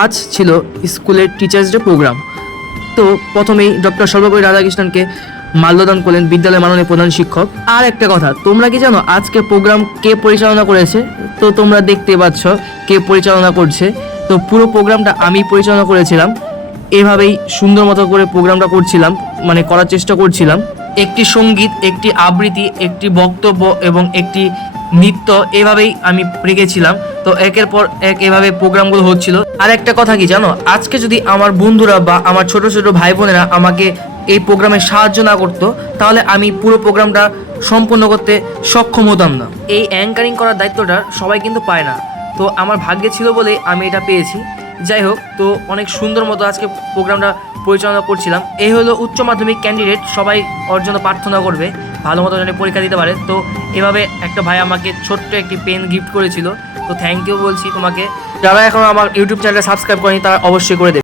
আজ ছিল স্কুলের টিচার্স ডে প্রোগ্রাম। তো প্রথমেই ডক্টর সর্বপল্লী রাধাকৃষ্ণনকে মাল্যদান করলেন বিদ্যালয়ের মাননীয় প্রধান শিক্ষক। আর একটা কথা, তোমরা কি জানো আজকে প্রোগ্রাম কে পরিচালনা করেছে? তো তোমরা দেখতে পাচ্ছ কে পরিচালনা করছে। তো পুরো প্রোগ্রামটা আমি পরিচালনা করেছিলাম। এভাবেই সুন্দর মতো করে প্রোগ্রামটা করছিলাম, মানে করার চেষ্টা করছিলাম। একটি সঙ্গীত, একটি আবৃত্তি, একটি বক্তব্য এবং একটি নৃত্য, এভাবেই আমি রেখেছিলাম। তো একের পর এক এভাবে প্রোগ্রামগুলো হচ্ছিল। আর একটা কথা কি জানো, আজকে যদি আমার বন্ধুরা বা আমার ছোট ছোট ভাই বোনেরা আমাকে এই প্রোগ্রামে সাহায্য না করতো, তাহলে আমি পুরো প্রোগ্রামটা সম্পন্ন করতে সক্ষম হতাম না। এই অ্যাঙ্কারিং করার দায়িত্বটা সবাই কিন্তু পায় না, তো আমার ভাগ্যে ছিল বলেই আমি এটা পেয়েছি। যাই হোক, তো অনেক সুন্দর মতো আজকে প্রোগ্রামটা পরিচালনা করছিলাম। এই হলো উচ্চ মাধ্যমিক ক্যান্ডিডেট, সবাই ওর জন্য প্রার্থনা করবে ভালো মতো যেন পরীক্ষা দিতে পারে। তো এভাবে একটা ভাই আমাকে ছোট্ট একটি পেন গিফট করেছিল, তো থ্যাংক ইউ বলছি তোমাকে। যারা এখন আমার ইউটিউব চ্যানেলে সাবস্ক্রাইব করেনি তারা অবশ্যই করে দেবে।